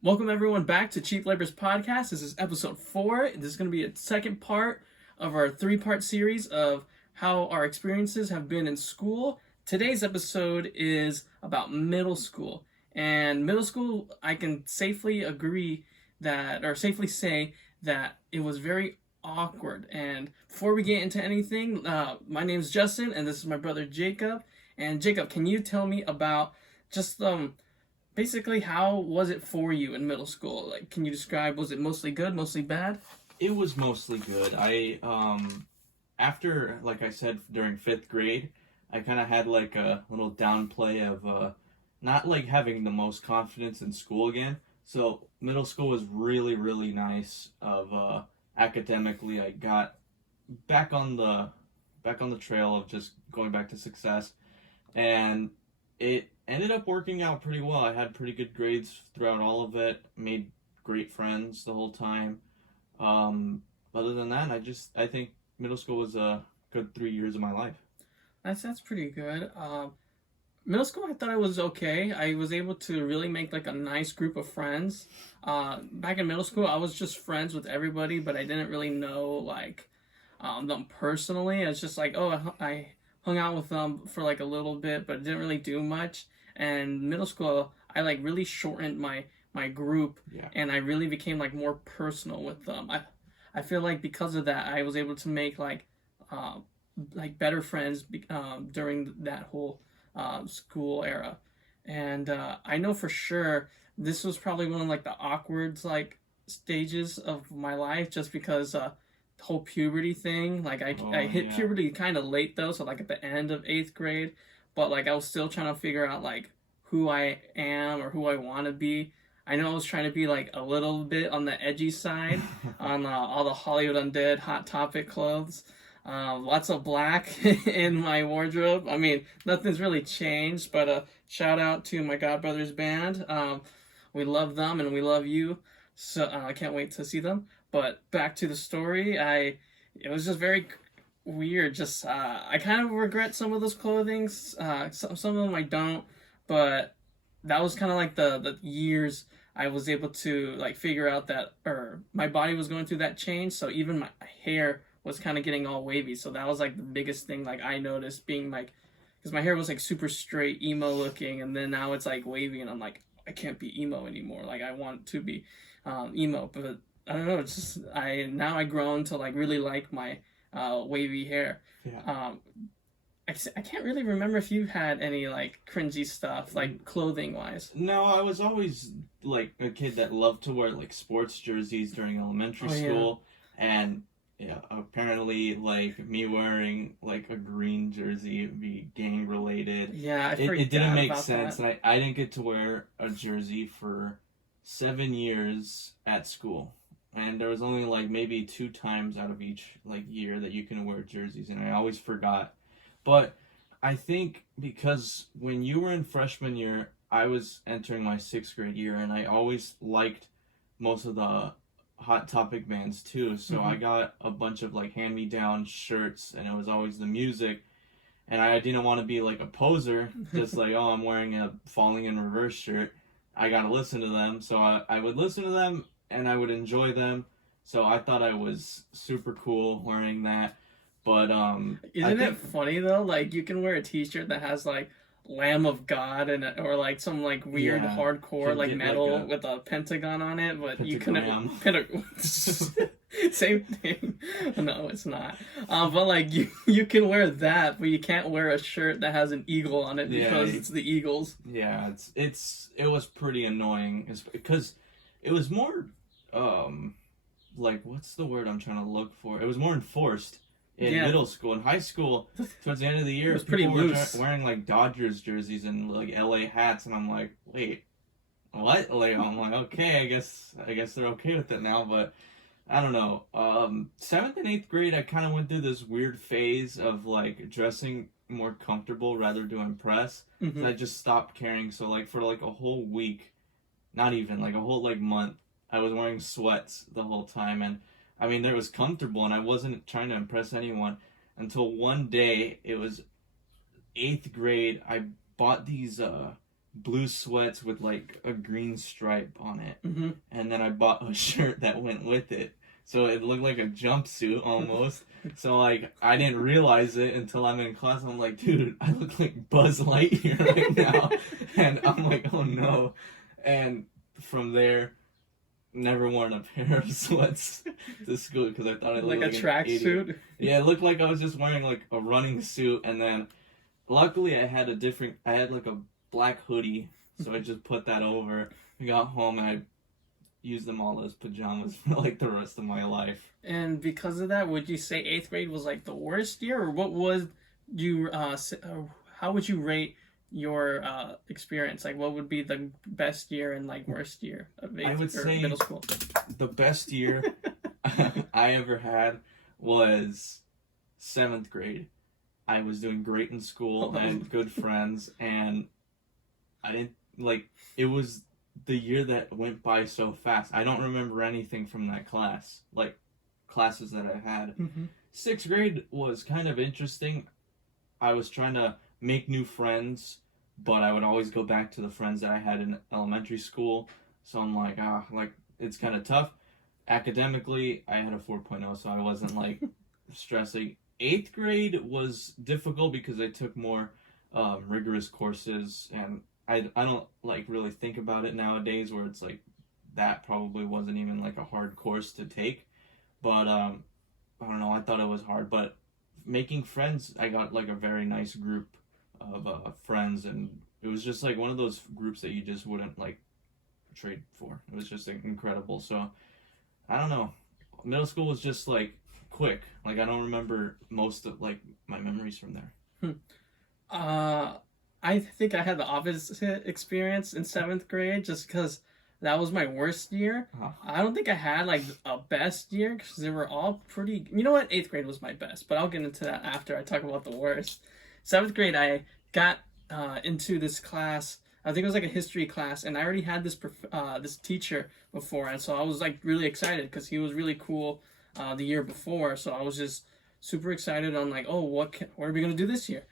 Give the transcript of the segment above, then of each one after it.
Welcome everyone back to Cheap Labor's podcast. This is episode 4. This is going to be a second part of our 3-part series of how our experiences have been in school. Today's episode is about middle school. And middle school, I can safely agree that, or safely say that it was very awkward. And before we get into anything, my name is Justin, and this is my brother Jacob. And Jacob, can you tell me about just basically, how was it for you in middle school? Like, can you describe, was it mostly good, mostly bad? It was mostly good. After, like I said, during 5th grade, I kind of had like a little downplay of not like having the most confidence in school again. So middle school was really, really nice. Academically, I got back on the trail of just going back to success, and it ended up working out pretty well. I had pretty good grades throughout all of it. Made great friends the whole time. Other than that, I think middle school was a good 3 years of my life. That's pretty good. Middle school, I thought it was okay. I was able to really make like a nice group of friends. Back in middle school, I was just friends with everybody, but I didn't really know like them personally. It's just like, oh, I hung out with them for like a little bit, but didn't really do much. And middle school, I like really shortened my group, Yeah. and I really became like more personal with them. I feel like because of that, I was able to make like better friends during that whole school era. And I know for sure this was probably one of like the awkward like stages of my life, just because the whole puberty thing. Like I hit Yeah. puberty kind of late though, so like at the end of 8th grade, but like I was still trying to figure out like who I am or who I want to be. I know I was trying to be like a little bit on the edgy side on all the Hollywood Undead Hot Topic clothes. Lots of black in my wardrobe. I mean, nothing's really changed, but shout out to my Godbrothers band. We love them and we love you. So I can't wait to see them. But back to the story, it was just very weird. Just I kind of regret some of those clothings. Some of them I don't, but that was kind of like the years I was able to like figure out that, or my body was going through that change. So even my hair was kind of getting all wavy. So that was like the biggest thing like I noticed, being like, because my hair was like super straight emo looking, and then now it's like wavy, and I'm like, I can't be emo anymore. Like I want to be emo, but I don't know. It's just I grown to like really like my wavy hair. Yeah. I can't really remember if you had any like cringy stuff like clothing wise. No, I was always like a kid that loved to wear like sports jerseys during elementary Oh yeah. school, and yeah, apparently like me wearing like a green jersey would be gang related. Yeah, I It didn't forgot make about sense, that. and I didn't get to wear a jersey for 7 years at school. And there was only like maybe 2 times out of each like year that you can wear jerseys, and I always forgot. But I think because when you were in freshman year, I was entering my 6th grade year, and I always liked most of the Hot Topic bands too. So I Hmm. got a bunch of like hand me down shirts, and it was always the music. And I didn't want to be like a poser, just like, oh, I'm wearing a Falling in Reverse shirt. I gotta listen to them. So I would listen to them and I would enjoy them. So I thought I was super cool wearing that. But I Isn't it think, funny though? Like you can wear a T-shirt that has like Lamb of God and or like some like weird yeah, hardcore could like get like metal a with a pentagon on it, but you pentagram. couldn't same thing. No, it's not. But like you can wear that, but you can't wear a shirt that has an eagle on it Yeah, because it's the Eagles. yeah, it was pretty annoying. It's because it was more like what's the word I'm trying to look for? It was more enforced in Yeah, middle school. In high school, towards the end of the it year, was pretty people were loose. wearing like Dodgers jerseys and like LA hats, and I'm like, wait, what? Like, I'm like, okay, I guess they're okay with it now, but I don't know. 7th and 8th grade, I kind of went through this weird phase of like dressing more comfortable rather to impress. And Hmm. I just stopped caring. So like for like a whole week, not even like a whole like month, I was wearing sweats the whole time, and I mean, it was comfortable, and I wasn't trying to impress anyone until one day. It was 8th grade. I bought these blue sweats with like a green stripe on it, Mm-hmm. and then I bought a shirt that went with it. So it looked like a jumpsuit almost. So like I didn't realize it until I'm in class. I'm like, dude, I look like Buzz Lightyear right now, and I'm like, oh no. And from there, never worn a pair of sweats to school because I thought it Like looked a like an idiot. tracksuit. Yeah, it looked like I was just wearing like a running suit, and then luckily I had like a black hoodie, so I just put that over. I got home and I used them all as pajamas for like the rest of my life. And because of that, would you say eighth grade was like the worst year, or what was you? How would you rate your experience? Like, what would be the best year and like worst year of I would say middle school? the best year I ever had was 7th grade. I was doing great in school and good friends, and I didn't like it was the year that went by so fast. I don't remember anything from that class, like classes that I had. Mm-hmm. 6th grade was kind of interesting. I was trying to make new friends, but I would always go back to the friends that I had in elementary school. So I'm like, like it's kind of tough. Academically, I had a 4.0, so I wasn't like stressing. 8th grade was difficult because I took more rigorous courses, and I don't like really think about it nowadays where it's like that probably wasn't even like a hard course to take. But I don't know, I thought it was hard. But making friends, I got like a very nice group of friends, and it was just like one of those groups that you just wouldn't like trade for. It was just like, incredible. So I don't know. Middle school was just like quick. Like I don't remember most of like my memories from there. I think I had the opposite experience in 7th grade, just because that was my worst year. Oh. I don't think I had like a best year because they were all pretty. You know what? 8th grade was my best, but I'll get into that after I talk about the worst. 7th grade, I got into this class. I think it was like a history class, and I already had this teacher before, and so I was like really excited because he was really cool the year before. So I was just super excited on like, oh, what are we gonna do this year?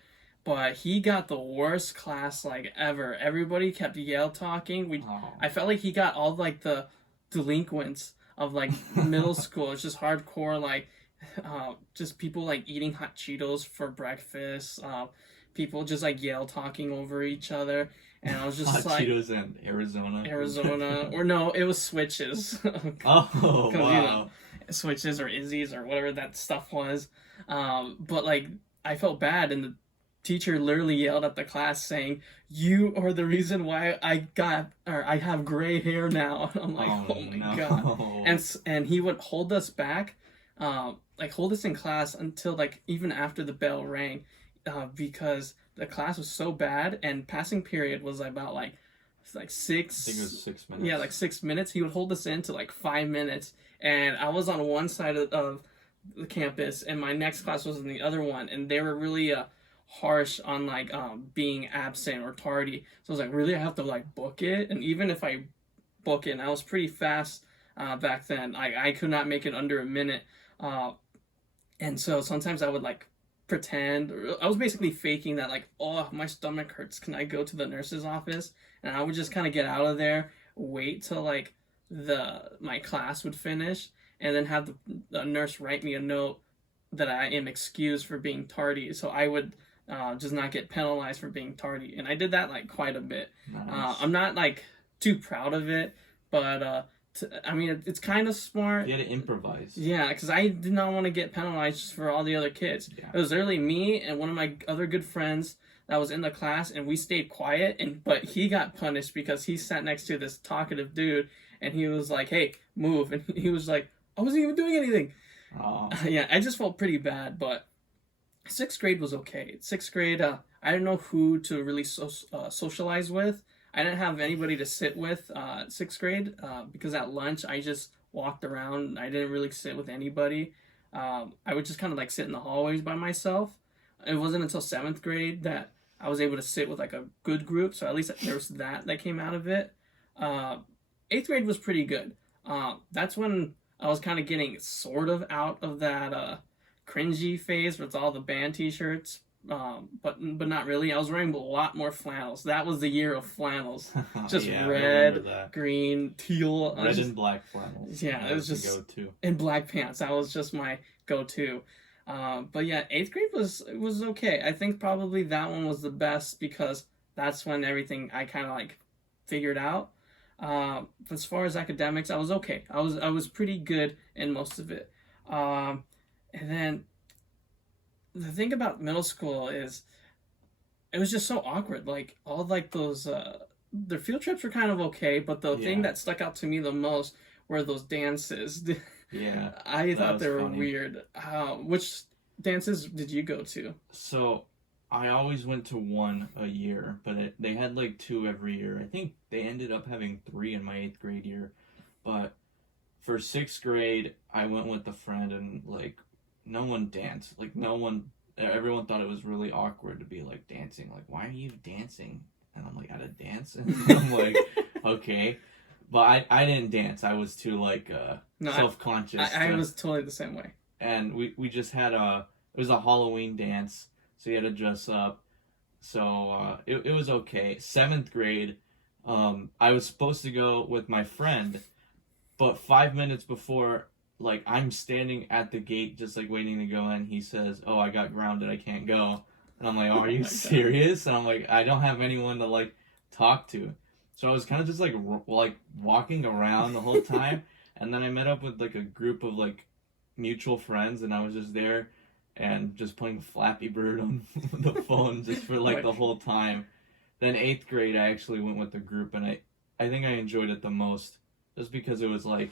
But he got the worst class like ever. Everybody kept yell talking. I felt like he got all like the delinquents of like middle school. It's just hardcore like just people like eating hot Cheetos for breakfast. People just like yell talking over each other. And I was just hot like Cheetos in Arizona or no, it was Switches. Oh wow. You know, Switches or Izzy's or whatever that stuff was. But like I felt bad, and the teacher literally yelled at the class saying, "You are the reason why I have gray hair now." I'm like, oh my no. God. And he would hold us back, like hold us in class until like even after the bell rang, because the class was so bad, and passing period was about like 6. I think it was 6 minutes. Yeah, like 6 minutes. He would hold us in to like 5 minutes, and I was on one side of the campus, and my next class was in the other one, and they were really harsh on like being absent or tardy. So I was like, really, I have to like book it? And even if I book it, and I was pretty fast back then, I could not make it under a minute. And so sometimes I would like pretend, or I was basically faking that like, oh, my stomach hurts, can I go to the nurse's office? And I would just kind of get out of there, wait till like my class would finish, and then have the nurse write me a note that I am excused for being tardy, so I would just not get penalized for being tardy. And I did that like quite a bit. Nice. I'm not like too proud of it, but I mean, it's kind of smart. You had to improvise. Yeah, because I did not want to get penalized for all the other kids. Yeah. It was literally me and one of my other good friends that was in the class, and we stayed quiet. But he got punished because he sat next to this talkative dude, and he was like, "Hey, move!" And he was like, "I wasn't even doing anything." Oh. Yeah, I just felt pretty bad. But 6th grade was okay. 6th grade, I didn't know who to really socialize with. I didn't have anybody to sit with 6th grade because at lunch I just walked around. I didn't really sit with anybody. I would just kind of like sit in the hallways by myself. It wasn't until 7th grade that I was able to sit with like a good group. So at least there was that came out of it. 8th grade was pretty good. That's when I was kind of getting sort of out of that cringy phase with all the band t-shirts. but not really. I was wearing a lot more flannels. That was the year of flannels. Just Yeah, I red, remember that. green, teal. Red and black flannels. Yeah, That it was the just go-to. and black pants. That was just my go-to. But yeah, eighth grade was okay. I think probably that one was the best because that's when everything I kind of like figured out. As far as academics, I was okay. I was pretty good in most of it. And then the thing about middle school is it was just so awkward. Like all like those their field trips were kind of okay, but the thing Yeah. that stuck out to me the most were those dances. Yeah. I That thought was they were funny. weird. Which dances did you go to? So I always went to one a year, but they had like two every year. I think they ended up having three in my eighth grade year. But for sixth grade, I went with a friend and like no one danced. Like no one, everyone thought it was really awkward to be like dancing. Like, why are you dancing? And I'm like, at a dance? And I'm like, okay. But I didn't dance. I was too like No, self-conscious. I was totally the same way. And we just had it was a Halloween dance, so you had to dress up. So it was okay. Seventh grade, I was supposed to go with my friend, but 5 minutes before, like I'm standing at the gate just like waiting to go in, he says, "Oh, I got grounded, I can't go." And I'm like, "Oh, are Oh you my God. serious?" And I'm like, "I don't have anyone to like talk to." So I was kind of just like like walking around the whole time, and then I met up with like a group of like mutual friends, and I was just there and just playing Flappy Bird on the phone just for like the whole time. Then eighth grade, I actually went with the group, and I think I enjoyed it the most just because it was like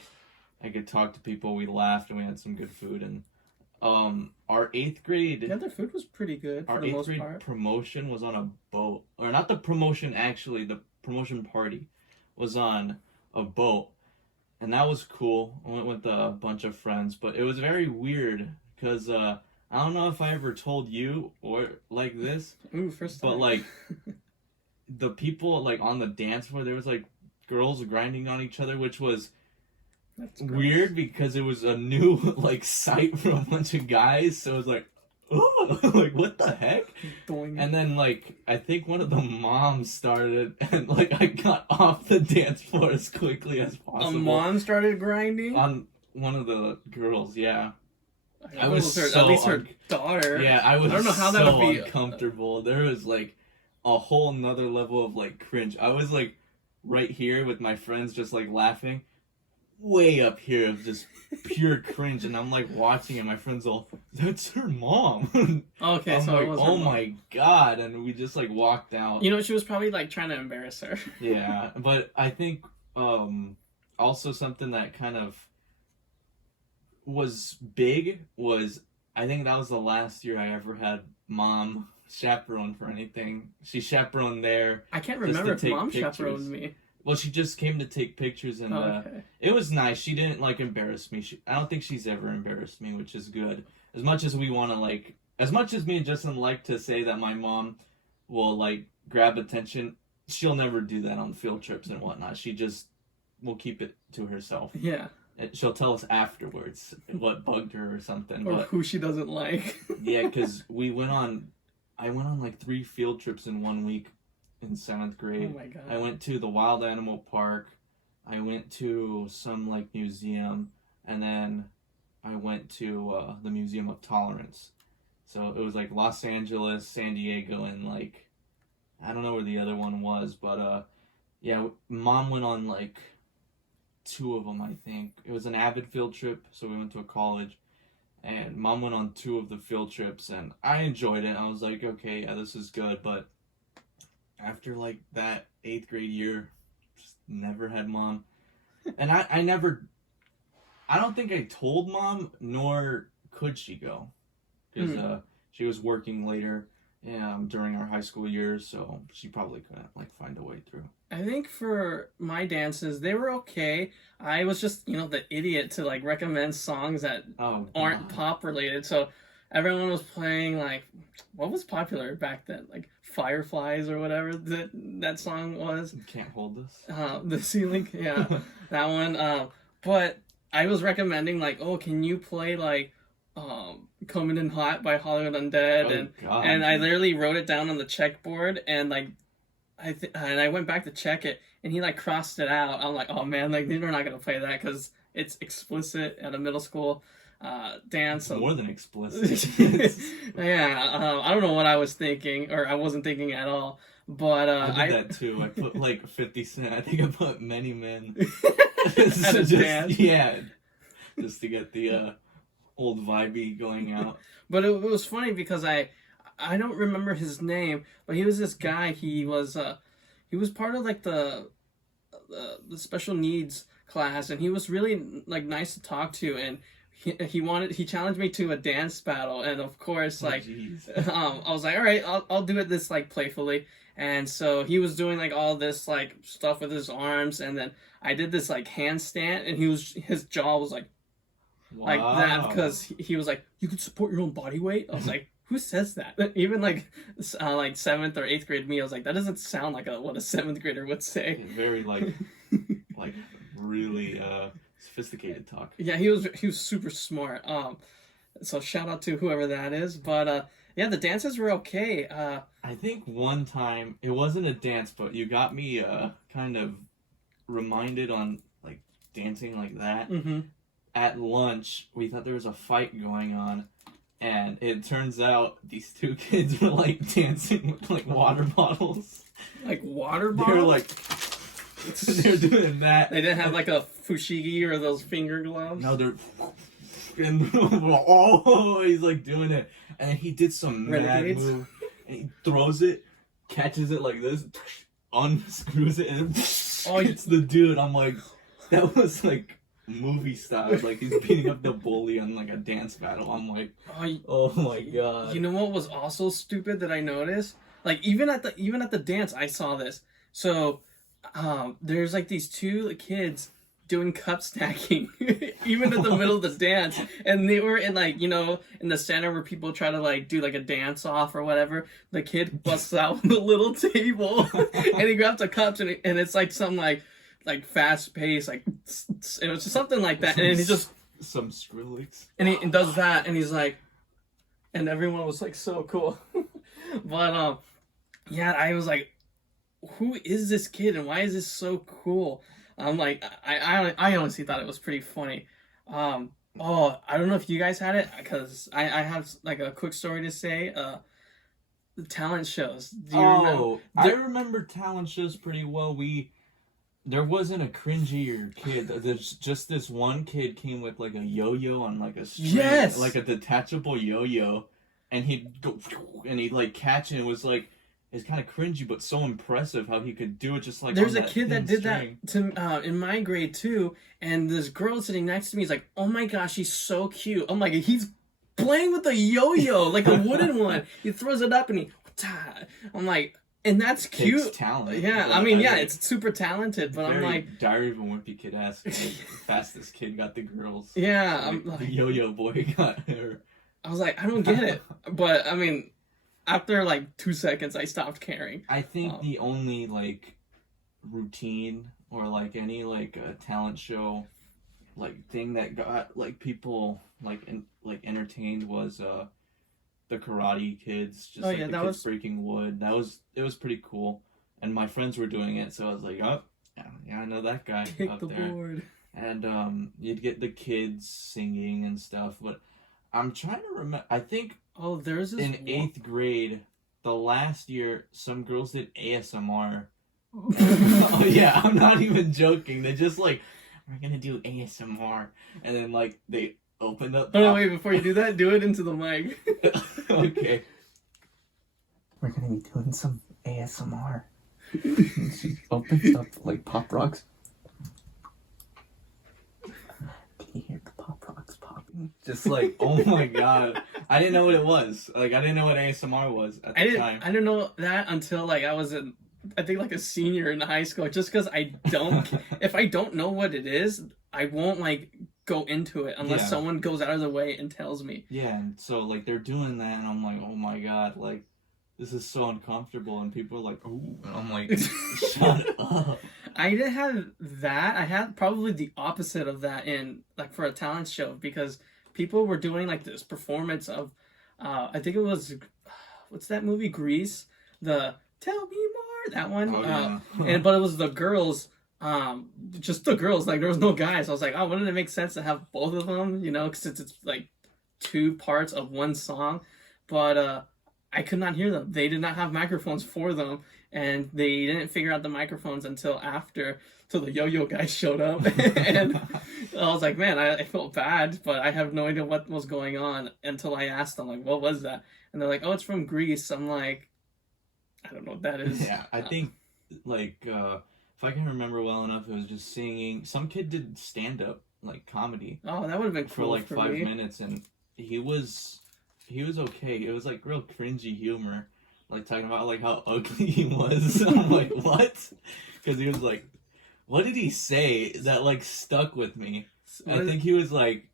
I could talk to people, we laughed, and we had some good food. And our eighth grade, Yeah, their food was pretty good for our the eighth most grade part. promotion was on a boat, or not the promotion actually, the promotion party was on a boat, and that was cool. I went with a bunch of friends, but it was very weird because I don't know if I ever told you or like this, Ooh, first time. but like the people like on the dance floor, there was like girls grinding on each other, which was That's gross. weird because it was a new like sight for a bunch of guys. So it was like, oh, like what the heck? Doing And then like I think one of the moms started, and like I got off the dance floor as quickly as a possible. mom started grinding. On one of the girls, yeah. I It was her, so at least her daughter. Yeah, I was I don't know how so that would be uncomfortable. There was like a whole nother level of like cringe. I was like right here with my friends just like laughing. Way up here of just pure cringe, and I'm like watching and my friends all, that's her mom. Okay, I'm so like, it was her oh mom. my god, and we just like walked out. You know, she was probably like trying to embarrass her. Yeah, but I think also something that kind of was big was, I think that was the last year I ever had mom chaperone for anything. She chaperoned there. I can't Just remember to if take mom pictures. chaperoned me. Well, she just came to take pictures, and Oh, okay. it was nice. She didn't like embarrass me. I don't think she's ever embarrassed me, which is good. As much as we want to like, as much as me and Justin like to say that my mom will like grab attention, she'll never do that on field trips and whatnot. She just will keep it to herself. Yeah. She'll tell us afterwards what bugged her or something. Or But who she doesn't like. yeah, because I went on like 3 field trips in 1 week in 7th Oh grade. my god. I went to the Wild Animal Park. I went to some like museum, and then I went to the Museum of Tolerance. So it was like Los Angeles, San Diego, and like I don't know where the other one was, but yeah, mom went on like 2 of them. I think it was an Avid field trip, so we went to a college, and mom went on 2 of the field trips, and I enjoyed it. I was like, okay, yeah, this is good, but after like that 8th grade year, just never had mom. And I never, I don't think I told mom, nor could she go, because she was working later during our high school years, so she probably couldn't like find a way through. I think for my dances, they were okay. I was just, the idiot to like recommend songs that aren't pop related. So everyone was playing like, what was popular back then? Like Fireflies or whatever that song was. Can't hold this. The ceiling, yeah, that one. But I was recommending like, oh, can you play like, Coming in Hot by Hollywood Undead, Oh God. and I literally wrote it down on the checkboard, and like and I went back to check it, and he like crossed it out. I'm like, oh man, like they're not gonna play that because it's explicit at a middle school dance. So More than explicit. yeah, I don't know what I was thinking, or I wasn't thinking at all. But I did that too. I put like 50 Cent. I think I put Many Men. At a dance. Yeah, just to get the old vibey going out. But it was funny because I don't remember his name, but he was this guy. He was part of like the special needs class, and he was really like nice to talk to, and he challenged me to a dance battle, and of course like I was like, all right, I'll do it this like playfully. And so he was doing like all this like stuff with his arms, and then I did this like handstand, and his jaw was like that because he was like, you can support your own body weight. I was like, who says that? Even like 7th or 8th grade me, I was like, that doesn't sound like what a 7th grader would say. Very like really sophisticated talk. Yeah, he was super smart. So shout out to whoever that is. But yeah, the dances were okay. I think one time it wasn't a dance, but you got me kind of reminded on like dancing like that. Mm-hmm. At lunch, we thought there was a fight going on, and it turns out these two kids were like dancing with like water bottles. Like water They bottles? were like they're doing that. They didn't have like a fushigi or those finger gloves? No, they're and oh, he's like doing it, and he did some mad Renegades? move, and he throws it, catches it like this, unscrews it, and it's the dude. I'm like, that was like movie style, like he's beating up the bully on like a dance battle. I'm like, oh my god. You know what was also stupid that I noticed? Like even at the dance, I saw this. So there's like these two kids doing cup stacking even in the middle of the dance, and they were in like, you know, in the center where people try to like do like a dance off or whatever. The kid busts out with a little table and he grabs the cups, and it's like some like fast pace, like it was something like that, and he just some Skrillex, and he does that, and he's like, and everyone was like so cool. But yeah, I was like, who is this kid and why is this so cool? I'm like, I honestly thought it was pretty funny. I don't know if you guys had it, because I have like a quick story to say. The talent shows. Do you remember? I remember talent shows pretty well. There wasn't a cringier kid. There's just this one kid came with like a yo-yo on like a string, yes, like a detachable yo-yo, and he'd go and he'd like catch it. And it was like, it's kind of cringy, but so impressive how he could do it. Just like there's a kid that did string. that to in my grade too, and this girl sitting next to me is like, oh my gosh, he's so cute. I'm like, he's playing with a yo-yo, like a wooden one. He throws it up and I'm like, and that's cute. Takes talent. Yeah, I mean, yeah, it's super talented, but I'm like, Diary of a Wimpy Kid-esque. The fastest kid got the girls. Yeah, like, I'm like, the yo-yo boy got her. I was like, I don't get it, but I mean, after like 2 seconds, I stopped caring. I think the only like routine or like any like talent show like thing that got like people like entertained was the Karate Kids, just like the kids breaking wood. It was pretty cool, and my friends were doing it, so I was like, oh yeah, I know that guy. Kick up the there. board. And you'd get the kids singing and stuff, but I'm trying to remember. I think there's this in 8th grade, the last year, some girls did ASMR. Oh yeah, I'm not even joking. They just like, we're gonna do ASMR, and then like they opened up. Oh no, wait! Before you do that, do it into the mic. Okay. We're gonna be doing some ASMR. She opens up like Pop Rocks. Can you hear the Pop Rocks popping? Just like, oh my god, I didn't know what it was. Like, I didn't know what ASMR was at the time. I didn't know that until like I was in, I think like a senior in high school. Just because I don't, if I don't know what it is, I won't like go into it unless someone goes out of the way and tells me. Yeah, and so like they're doing that, and I'm like, oh my god, like this is so uncomfortable, and people are like, ooh, and I'm like, shut up. I didn't have that. I had probably the opposite of that in like for a talent show, because people were doing like this performance of, I think it was, what's that movie, Grease? The Tell Me More, that one. Oh, yeah. But it was the girls, just the girls. Like there was no guys. I was like, oh, wouldn't it make sense to have both of them? You know, because it's like two parts of one song. But I could not hear them. They did not have microphones for them, and they didn't figure out the microphones until the yo-yo guy showed up. And I was like, man, I felt bad, but I have no idea what was going on until I asked them, like, what was that? And they're like, oh, it's from Greece. I'm like, I don't know what that is. Yeah, I think, like, if I can remember well enough, it was just singing. Some kid did stand-up, like, comedy. Oh, that would have been for cool like for 5 me. minutes, and he was okay. It was, like, real cringy humor. Like, talking about, like, how ugly he was. I'm like, what? Because he was like, what did he say that, like, stuck with me? I think he was like,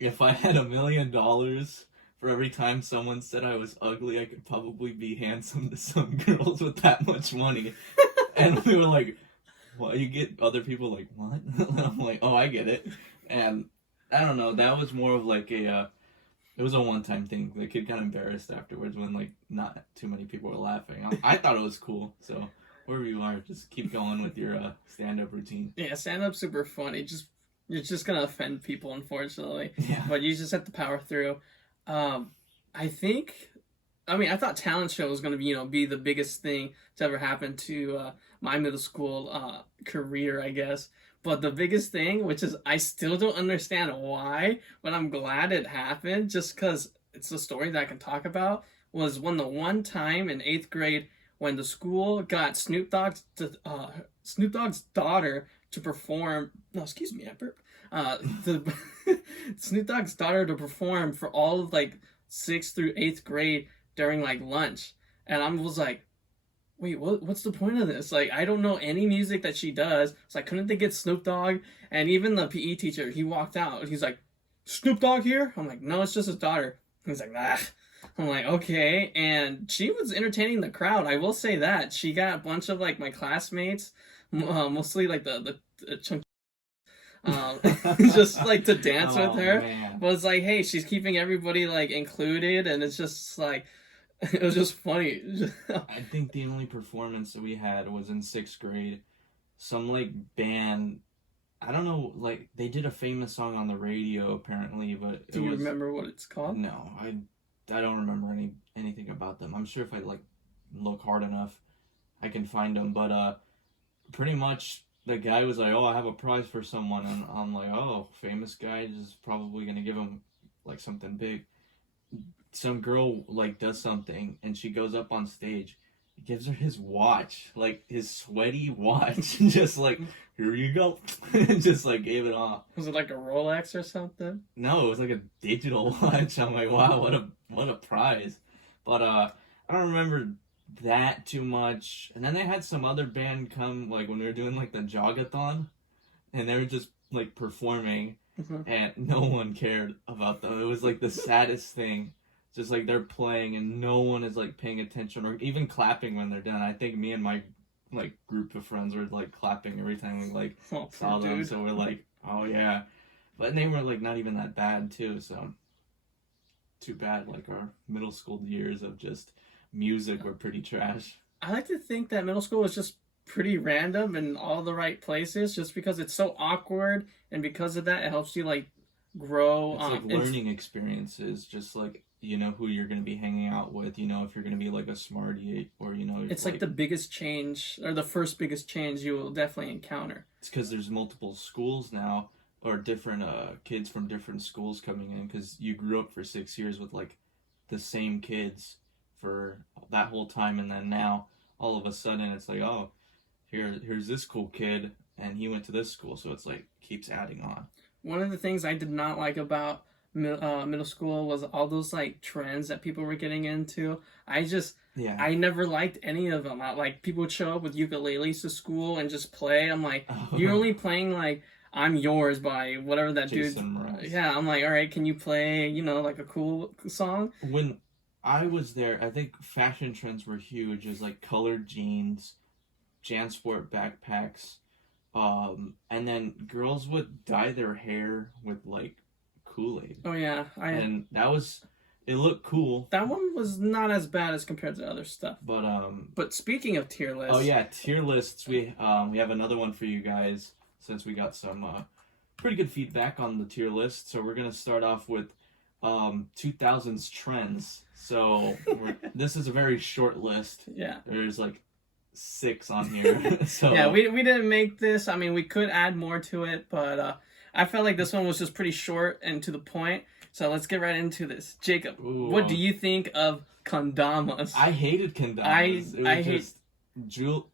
if I had $1 million for every time someone said I was ugly, I could probably be handsome to some girls with that much money. And we were like, what? You get other people like, what? And I'm like, oh, I get it. And I don't know, that was more of like it was a one-time thing. The kid got embarrassed afterwards when, like, not too many people were laughing. I thought it was cool, so wherever you are, just keep going with your stand-up routine. Yeah, stand-up's super funny. You're just gonna offend people, unfortunately. Yeah. But you just have to power through. I thought talent show was gonna be the biggest thing to ever happen to my middle school career, I guess. But the biggest thing, which is I still don't understand why, but I'm glad it happened, just because it's a story that I can talk about, was when the one time in 8th grade when the school got Snoop Dogg's daughter to perform. No, excuse me, I burped. The Snoop Dogg's daughter to perform for all of like 6th through 8th grade during like lunch, and I was like, wait, what's the point of this? Like, I don't know any music that she does. So like, couldn't they get Snoop Dogg? And even the PE teacher, he walked out. He's like, Snoop Dogg here? I'm like, no, it's just his daughter. He's like, nah. I'm like, okay. And she was entertaining the crowd. I will say that. She got a bunch of like my classmates, mostly like the chunky, just like to dance with her. Man. But it's like, hey, she's keeping everybody like included, and it's just like, it was just funny. I think the only performance that we had was in 6th grade. Some, like, band, I don't know, like, they did a famous song on the radio, apparently, but Do you remember what it's called? No, I don't remember anything about them. I'm sure if I, like, look hard enough, I can find them, but, pretty much, the guy was like, oh, I have a prize for someone, and I'm like, oh, famous guy is probably gonna give him, like, something big. Some girl, like, does something, and she goes up on stage. He gives her his watch, like, his sweaty watch, just like, here you go, and just, like, gave it off. Was it like a Rolex or something? No, it was like a digital watch. I'm like, wow, what a prize. But, I don't remember that too much. And then they had some other band come, like, when we were doing, like, the Jogathon, and they were just, like, performing, and no one cared about them. It was, like, the saddest thing. Just like they're playing and no one is like paying attention or even clapping when they're done. I think me and my like group of friends were like clapping every time we like saw them. Dude. So we're like, oh yeah. But they were like not even that bad too. So too bad. Like our middle school years of just music were pretty trash. I like to think that middle school was just pretty random in all the right places, just because it's so awkward, and because of that, it helps you like grow. It's like learning experiences, just like, you know, who you're going to be hanging out with, you know, if you're going to be like a smarty or, you know, it's like the biggest change, or the first biggest change you will definitely encounter. It's because there's multiple schools now, or different kids from different schools coming in, because you grew up for 6 years with like the same kids for that whole time, and then now all of a sudden it's like, oh, here's this cool kid and he went to this school, so it's like keeps adding on. One of the things I did not like about middle school was all those like trends that people were getting into. I never liked any of them. Like people would show up with ukuleles to school and just play. I'm like, you're only playing like I'm Yours by whatever that Jason dude. Mraz. Yeah, I'm like, all right, can you play, like a cool song? When I was there, I think fashion trends were huge. It was like colored jeans, JanSport backpacks, and then girls would dye their hair with like Kool-Aid. Oh yeah, And it looked cool. that one was not as bad as compared to other stuff. But speaking of tier lists, oh yeah, tier lists. We have another one for you guys since we got some pretty good feedback on the tier list. So we're gonna start off with 2000s trends. So this is a very short list. Yeah. There's like 6 on here. So yeah, we didn't make this. I mean, we could add more to it, but I felt like this one was just pretty short and to the point. So let's get right into this. Jacob, what do you think of Kendamas? I hated Kendamas. I hate.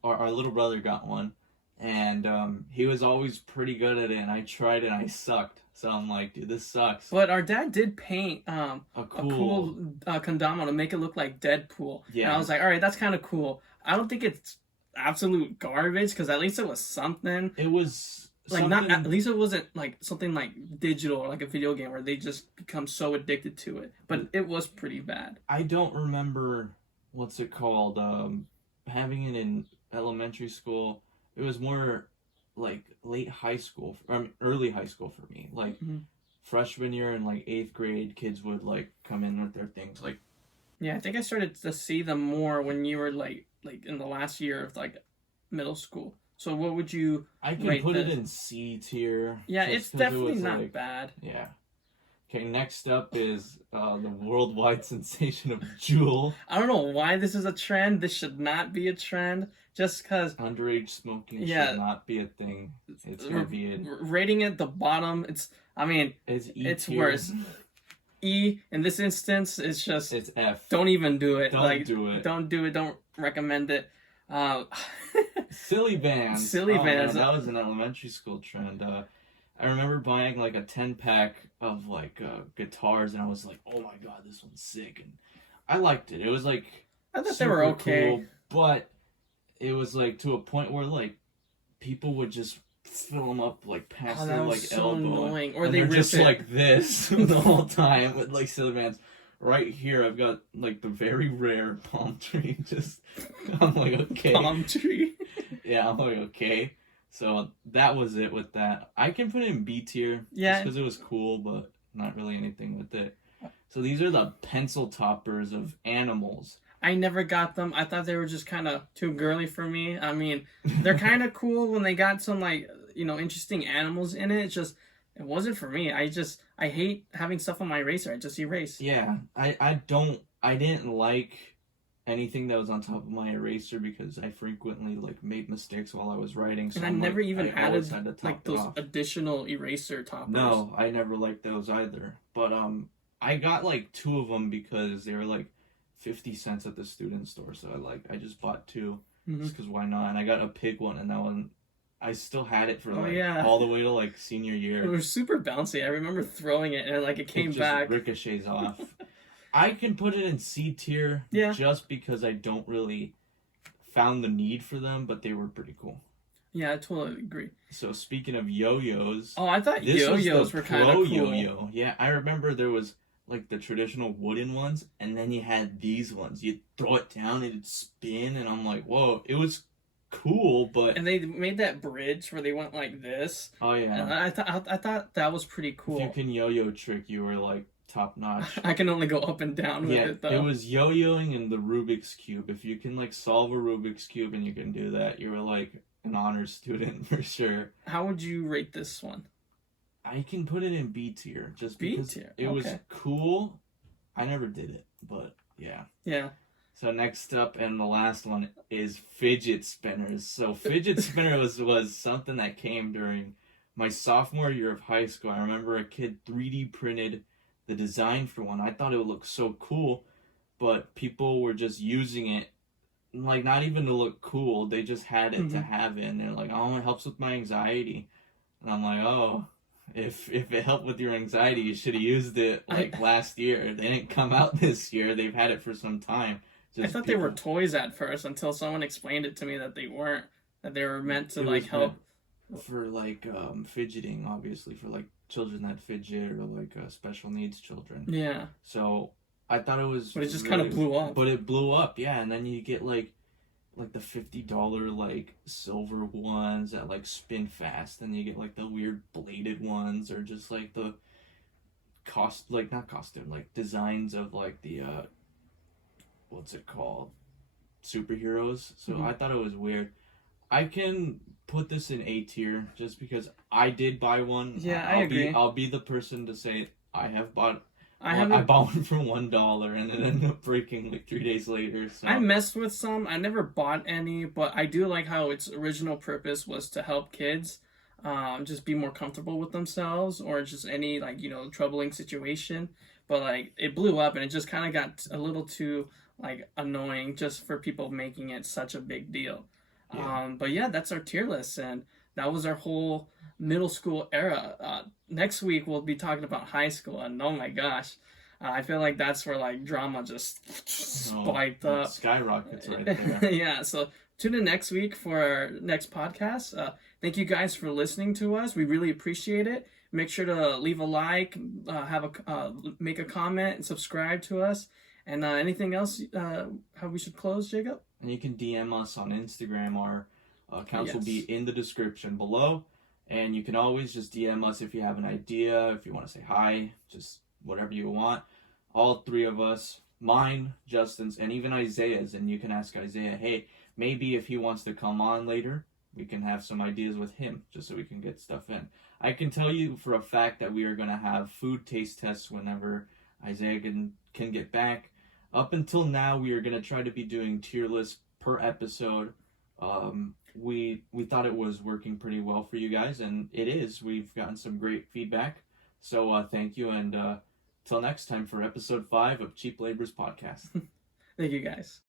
Our little brother got one, and he was always pretty good at it. And I tried it, and I sucked. So I'm like, dude, this sucks. But our dad did paint a cool kendama to make it look like Deadpool. Yeah. And I was like, all right, that's kind of cool. I don't think it's absolute garbage because at least it was something. It was like not at least it wasn't like something like digital or like a video game where they just become so addicted to it. But it was pretty bad. I don't remember what's it called. Having it in elementary school, it was more like late high school, early high school for me. Like freshman year and like 8th grade, kids would like come in with their things. Like, yeah, I think I started to see them more when you were like in the last year of like middle school. So what would you? I can put it in C tier. Yeah, it's definitely not bad. Yeah. Okay, next up is the worldwide sensation of Juul. I don't know why this is a trend. This should not be a trend. Just because underage smoking should not be a thing. It's forbidden. Rating it the bottom. It's E worse. E in this instance, it's F. Don't even do it. Don't do it. Don't do it. Don't recommend it. Silly bands. Man, that was an elementary school trend. I remember buying like a 10-pack of like guitars, and I was like, "Oh my god, this one's sick!" And I liked it. It was like I thought they were okay, cool, but it was like to a point where like people would just fill them up like past their like so elbow, annoying. Or and they they're rip just it. like this the whole time with like silly bands. Right here, I've got like the very rare palm tree. I'm like, okay. Palm tree. Yeah, I'm like, okay. So that was it with that. I can put it in B tier. Yeah. Just because it was cool, but not really anything with it. So these are the pencil toppers of animals. I never got them. I thought they were just kind of too girly for me. I mean, they're kind of cool when they got some like, interesting animals in it. It's just, it wasn't for me. I hate having stuff on my eraser. I just erase. Yeah. I didn't like anything that was on top of my eraser because I frequently like made mistakes while I was writing. So and I never even added like those additional eraser toppers. No, I never liked those either. But I got like 2 of them because they were like 50 cents at the student store. So I just bought 2 just because why not? And I got a pig one, and that one I still had it for all the way to like senior year. It was super bouncy. I remember throwing it and like it came back. Ricochets off. I can put it in C tier just because I don't really found the need for them, but they were pretty cool. Yeah, I totally agree. So speaking of yo-yos, I thought yo-yos were kind of cool. Yo-yo. Yeah, I remember there was like the traditional wooden ones, and then you had these ones. You'd throw it down, it'd spin, and I'm like, whoa, it was cool, but and they made that bridge where they went like this. Oh yeah, and I thought that was pretty cool. If you can yo-yo trick, you were like top notch. I can only go up and down with it though. It was yo-yoing and the Rubik's Cube. If you can like solve a Rubik's Cube and you can do that, you were like an honors student for sure. How would you rate this one? I can put it in B tier just because it was cool. I never did it, but yeah. Yeah. So next up and the last one is fidget spinners. So fidget spinner was something that came during my sophomore year of high school. I remember a kid 3D printed the design for one. I thought it would look so cool, but people were just using it like not even to look cool. They just had it to have it, and they're like, "Oh, it helps with my anxiety." And I'm like, "Oh, if it helped with your anxiety, you should have used it like last year. They didn't come out this year. They've had it for some time." I thought they were toys at first until someone explained it to me that they weren't. That they were meant to like help for like fidgeting, obviously for like children that fidget or like special needs children. Yeah. So I thought it was, but it just kind of blew up. But it blew up, yeah. And then you get like the $50 like silver ones that like spin fast, and you get like the weird bladed ones, or just like the like designs of like the what's it called, superheroes. So Mhm. I thought it was weird. I can put this in A tier just because I did buy one. Yeah, I agree. I'll be the person to say I have bought. I Well, I haven't. bought one for $1 and it ended up breaking like 3 days later. So I messed with some. I never bought any, but I do like how its original purpose was to help kids, just be more comfortable with themselves, or just any like troubling situation. But like it blew up, and it just kind of got a little too like annoying just for people making it such a big deal. Yeah. But yeah, that's our tier list, and that was our whole middle school era. Next week we'll be talking about high school, and oh my gosh, I feel like that's where like drama just spiked it up. skyrockets right there. Yeah, so tune in next week for our next podcast. Thank you guys for listening to us. We really appreciate it. Make sure to leave a like, make a comment, and subscribe to us. And anything else? How we should close, Jacob? And you can DM us on Instagram. Our accounts will be Yes. in the description below. And you can always just DM us if you have an idea, if you want to say hi, just whatever you want. All three of us, mine, Justin's, and even Isaiah's. And you can ask Isaiah, hey, maybe if he wants to come on later, we can have some ideas with him just so we can get stuff in. I can tell you for a fact that we are going to have food taste tests whenever Isaiah can get back. Up until now, we are going to try to be doing tier lists per episode. We thought it was working pretty well for you guys, and it is. We've gotten some great feedback. So thank you, and till next time for episode 5 of Cheap Labor's Podcast. Thank you guys.